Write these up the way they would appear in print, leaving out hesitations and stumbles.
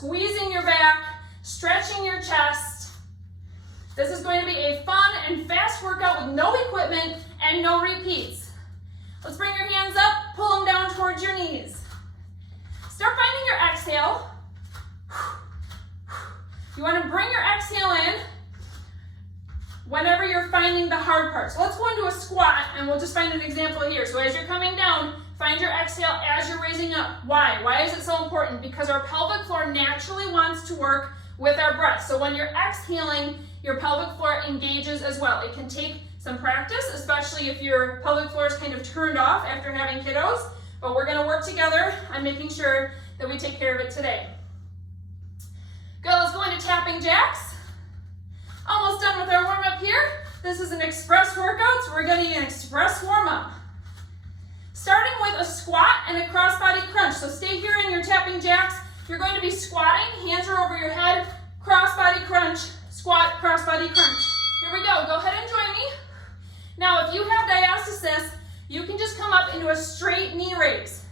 squeezing your back, stretching your chest. This is going to be a fun and fast workout with no equipment and no repeats. Let's bring your hands up, pull them down towards your knees. Start finding your exhale. You want to bring your exhale in whenever you're finding the hard part. So let's go into a squat and we'll just find an example here. So as you're coming down, find your exhale as you're raising up. Why? Why is it so important? Because our pelvic floor naturally wants to work with our breath. So when you're exhaling, your pelvic floor engages as well. It can take some practice, especially if your pelvic floor is kind of turned off after having kiddos, but we're gonna work together on making sure that we take care of it today. Good, let's go into tapping jacks. Almost done with our warm-up here. This is an express workout, so we're getting an express warm-up. Starting with a squat and a cross-body crunch. So stay here in your tapping jacks. You're going to be squatting, hands are over your head, cross-body crunch, squat, cross-body crunch. Here we go, go ahead and join me. Now, if you have diastasis, you can just come up into a straight knee raise.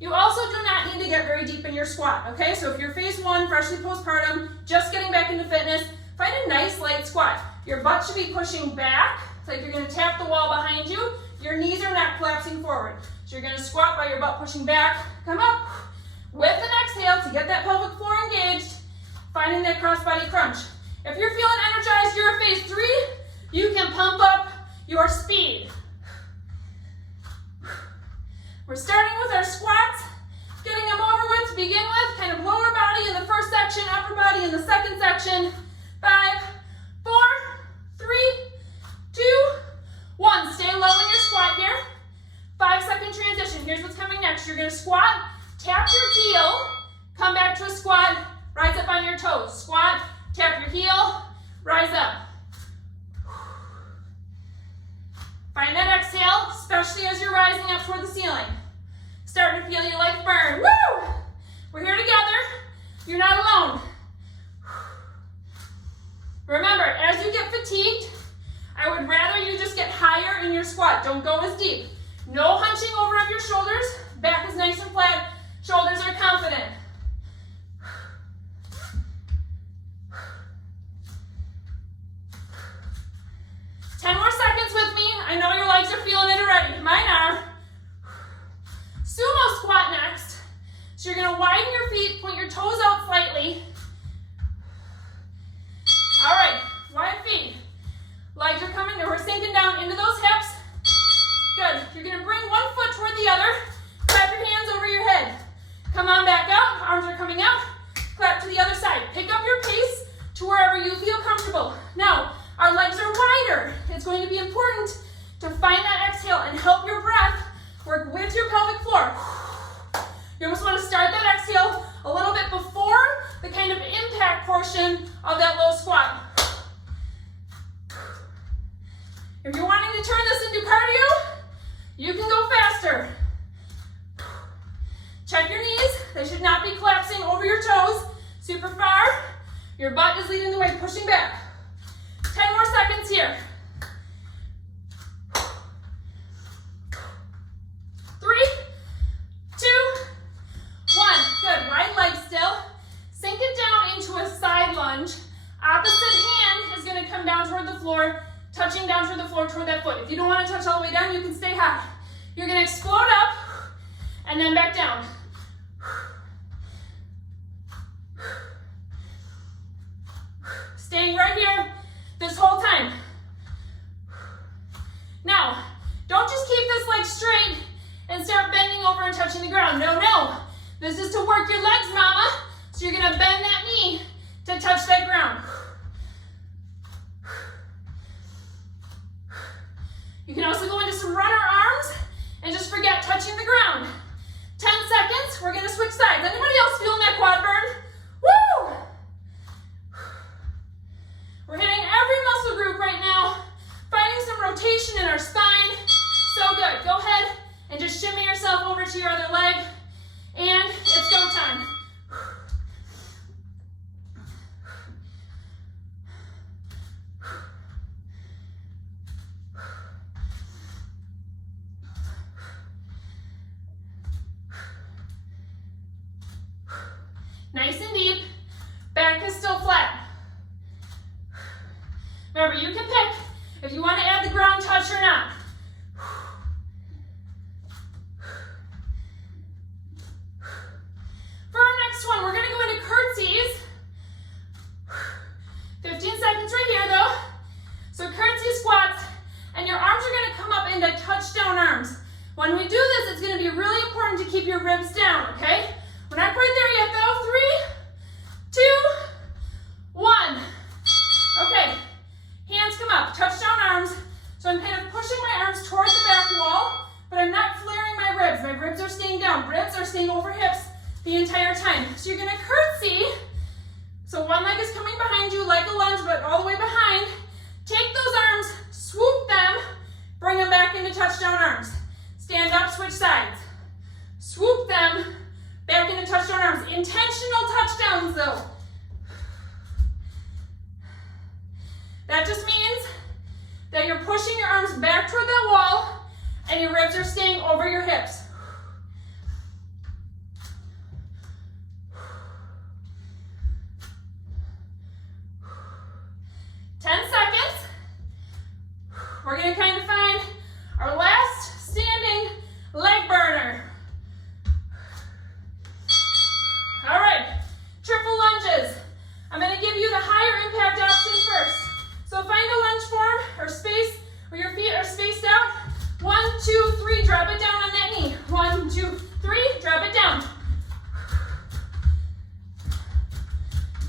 You also do not need to get very deep in your squat, okay? So if you're phase 1, freshly postpartum, just getting back into fitness, find a nice light squat. Your butt should be pushing back. It's like you're gonna tap the wall behind you. Your knees are not collapsing forward. So you're gonna squat by your butt pushing back, come up. With an exhale to get that pelvic floor engaged, finding that cross-body crunch. If you're feeling energized, you're a phase 3, you can pump up your speed. We're starting with our squats, getting them over with to begin with, kind of lower body in the first section, upper body in the second section. 5, 4, 3, 2, 1. Stay low in your squat here. 5-second transition. Here's what's coming next. You're gonna squat, tap your heel, come back to a squat, rise up on your toes. Squat, tap your heel, rise up. Find that exhale, especially as you're rising up toward the ceiling. Starting to feel your legs burn. Woo! We're here together. You're not alone. Remember, as you get fatigued, I would rather you just get higher in your squat. Don't go as deep. No hunching over of your shoulders. Back is nice and flat. Shoulders are confident. More seconds with me. I know your legs are feeling it already. Mine are. Sumo squat next. So you're going to widen your feet, point your toes out slightly. All right, wide feet. Legs are coming, we're sinking down into those hips. Good. You're going to bring one foot toward the other. Clap your hands over your head. Come on back up. Arms are coming up. Clap to the other side. Pick up your pace to wherever you feel comfortable. Now, our legs are wider. It's going to be important to find that exhale and help your breath work with your pelvic floor. You almost want to start that exhale a little bit before the kind of impact portion of that low squat. If you're wanting to turn this into cardio, you can go faster. Check your knees. They should not be collapsing over your toes super far. Your butt is leading the way, pushing back. 10 more seconds here. 3, 2, 1. Good. Right leg still. Sink it down into a side lunge. Opposite hand is going to come down toward the floor, touching down toward the floor toward that foot. If you don't want to touch all the way down, you can stay high. You're going to explode up and then back down. Staying right here this whole time. Now, don't just keep this leg straight and start bending over and touching the ground. No, no. This is to work your legs, mama. So you're gonna bend that knee to touch that ground. You can also go into some runner arms and just forget touching the ground. 10 seconds, we're gonna switch sides. Anybody else feeling that quad burn? Woo! We're hitting every muscle group right now, finding some rotation in our spine. So good. Go ahead and just shimmy yourself over to your other leg, and it's go time. Nice and deep. Back is still flat. Remember, you can pick if you want to add the ground touch or not. For our next one, we're going to go into curtsies. 15 seconds right here though. So curtsy squats, and your arms are going to come up into touchdown arms. When we do this, it's going to be really important to keep your ribs down, okay? We're not quite there yet though. 3, 2, 1. Okay, hands come up, touchdown arms. So I'm kind of pushing my arms toward the back wall, but I'm not flaring my ribs. My ribs are staying down. Ribs are staying over hips the entire time. So you're going to curtsy. So one leg is coming behind you like a lunge, but all the way behind. Take those arms, swoop them, bring them back into touchdown arms. Stand up, switch sides. Swoop them back into touchdown arms. Intentional touchdowns though. That just means that you're pushing your arms back toward that wall and your ribs are staying over your hips. 10 seconds. We're going to kind of find our last standing leg burner. All right, triple lunges. I'm going to give you the higher impact option first. So find a lunge form or space where your feet are spaced out. 1, 2, 3, drop it down on that knee. 1, 2, 3, drop it down.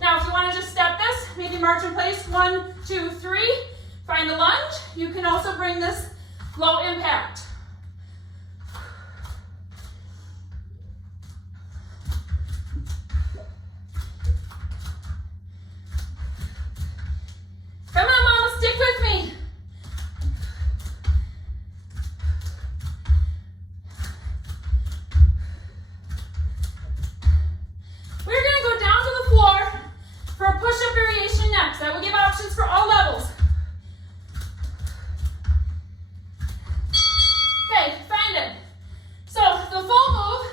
Now, if you want to just step this, maybe march in place. 1, 2, 3. Find a lunge. You can also bring this low impact. Come on, mama, stick with me. We're going to go down to the floor for a push-up variation next. I will give options for all levels. Okay, find it. So the full move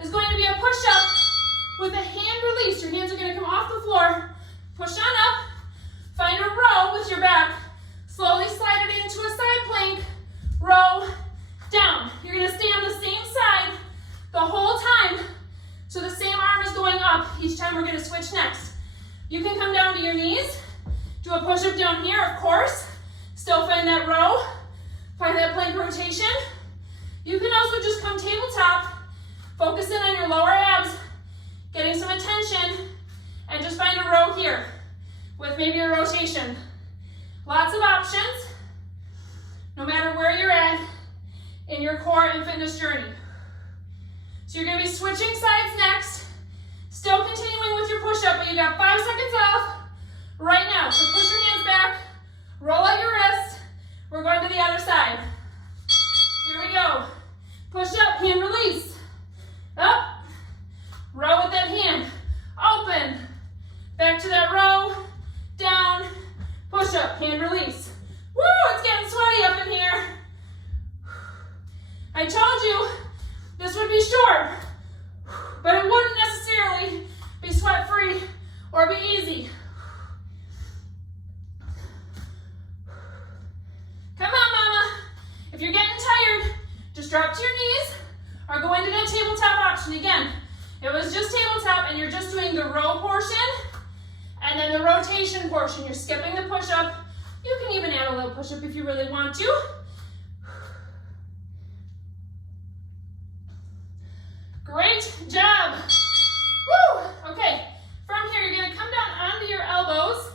is going to be a push-up with a hand release. Your hands are going to come off the floor. Push on up. Find a row with your back. Slowly slide it into a side plank. Row down. You're going to stay on the same side the whole time. So the same arm is going up each time we're going to switch next. You can come down to your knees. Do a push-up down here, of course. Still find that row. Find that plank rotation. You can also just come tabletop. Focus in on your lower abs. Getting some attention. And just find a row here with maybe a rotation. Lots of options, no matter where you're at in your core and fitness journey. So you're going to be switching sides next, still continuing with your push-up, but you got 5 seconds off right now. So push your hands back, roll out your wrists. We're going to the other side. Here we go. Push up, hand release. Up, row with that hand. Open, back to that row. Down, push up, hand release. Woo, it's getting sweaty up in here. I told you this would be short, but it wouldn't necessarily be sweat-free or be easy. Come on, mama. If you're getting tired, just drop to your knees or go into that tabletop option. Again, it was just tabletop and you're just doing the row portion. And then the rotation portion, you're skipping the push-up. You can even add a little push-up if you really want to. Great job. Woo! Okay, from here you're gonna come down onto your elbows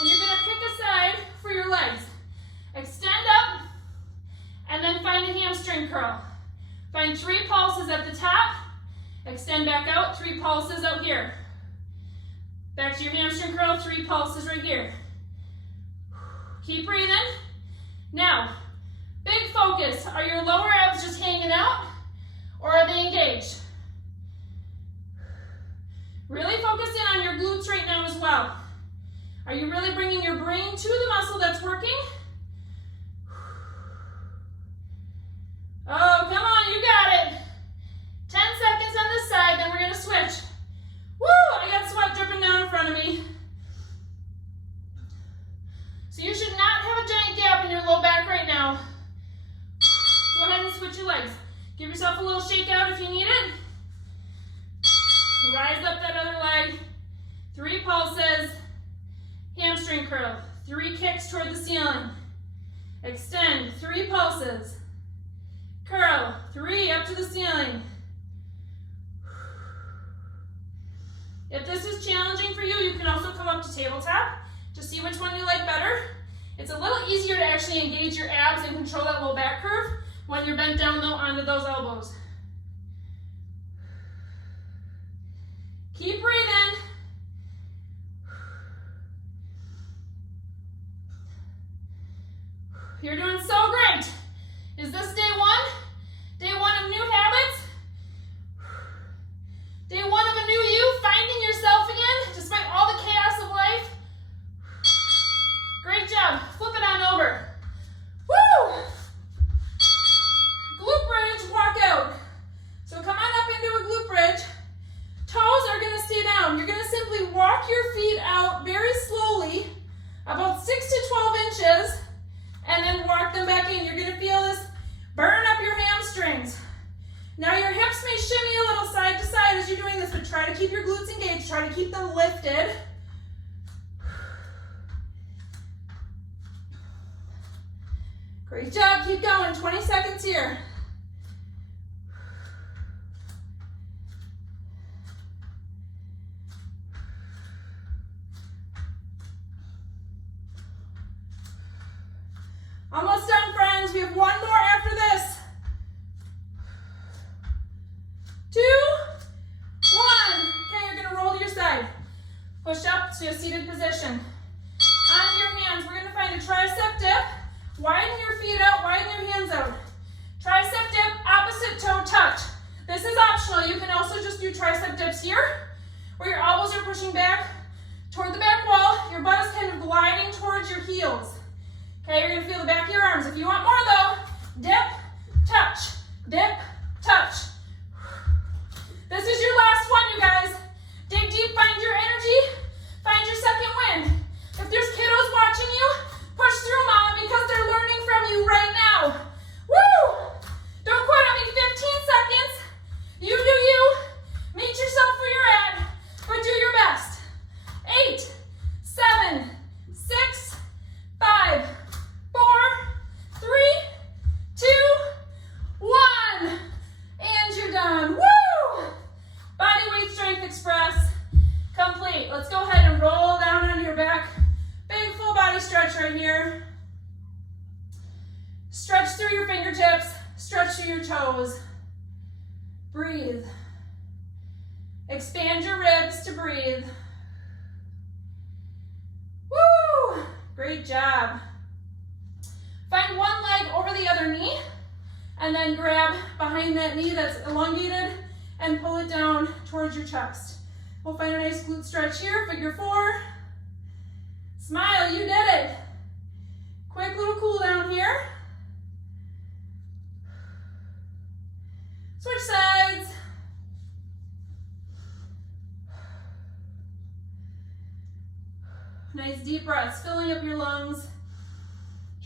and you're gonna pick a side for your legs. Extend up and then find a hamstring curl. Find 3 pulses at the top. Extend back out, 3 pulses out here. Back to your hamstring curl, 3 pulses right here. Keep breathing. Now, big focus. Are your lower abs just hanging out or are they engaged? Really focus in on your glutes right now as well. Are you really bringing your brain to the muscle that's working? Oh, come on, you got it. 10 seconds on this side, then we're gonna switch. Woo! switch your legs. Give yourself a little shake out if you need it. Rise up that other leg. 3 pulses. Hamstring curl. 3 kicks toward the ceiling. Extend. 3 pulses. Curl. 3 up to the ceiling. If this is challenging for you, you can also come up to tabletop to see which one you like better. It's a little easier to actually engage your abs and control that low back curve when you're bent down though onto those elbows. Keep breathing. You're doing so great. Is this day 1? Day 1 of new habits? Day 1 of a new you, finding yourself again, despite all the chaos of life? Great job. Flip it on over. Woo! Glute bridge, walk out. So come on up into a glute bridge. Toes are going to stay down. You're going to simply walk your feet out very slowly, about 6 to 12 inches, and then walk them back in. You're going to feel this burn up your hamstrings. Now your hips may shimmy a little side to side as you're doing this, but try to keep your glutes engaged. Try to keep them lifted. Great job. Keep going. 20 seconds here. Almost done, friends. We have 1 more after this. 2, 1. Okay, you're going to roll to your side. Push up to a seated position. On your hands, we're going to find a tricep dip. Widen your feet out, widen your hands out. Tricep dip, opposite toe touch. This is optional. You can also just do tricep dips here, where your elbows are pushing back toward the back wall. Your butt is kind of gliding towards your heels. Okay, you're going to feel the back of your arms. If you want more though, dip, touch, dip, touch. This is your last one, you guys. Dig deep, find your energy, find your second wind. If there's kiddos watching you, push through, mama, because they're learning from you right now. Woo! Don't quit. I mean, 15 seconds. You do you. Meet yourself where you're at, but do your best. 8, 7, 6, 5, 4, 3, 2, 1. And you're done. Woo! Bodyweight strength express complete. Let's go ahead and roll down onto your back. Big full body stretch right here. Stretch through your fingertips. Stretch through your toes. Breathe. Expand your ribs to breathe. Woo! Great job. Find one leg over the other knee, and then grab behind that knee that's elongated and pull it down towards your chest. We'll find a nice glute stretch here, figure 4. Smile, you did it. Quick little cool down here. Switch sides. Nice deep breaths, filling up your lungs.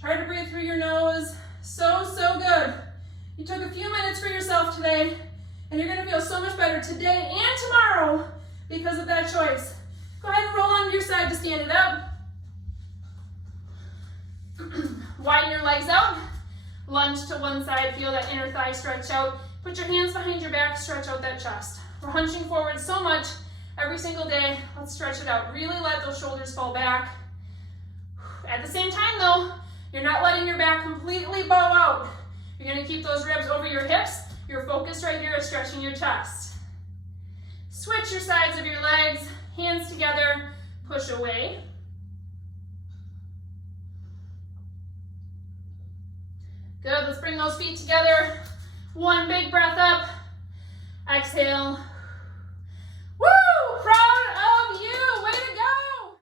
Try to breathe through your nose. So good. You took a few minutes for yourself today, and you're gonna feel so much better today and tomorrow because of that choice. Go ahead and roll onto your side to stand it up. Widen your legs out. Lunge to one side, feel that inner thigh stretch out. Put your hands behind your back, stretch out that chest. We're hunching forward so much every single day. Let's stretch it out. Really let those shoulders fall back. At the same time though, you're not letting your back completely bow out. You're gonna keep those ribs over your hips. Your focus right here is stretching your chest. Switch your sides of your legs, hands together, push away. Good, let's bring those feet together. One big breath up. Exhale.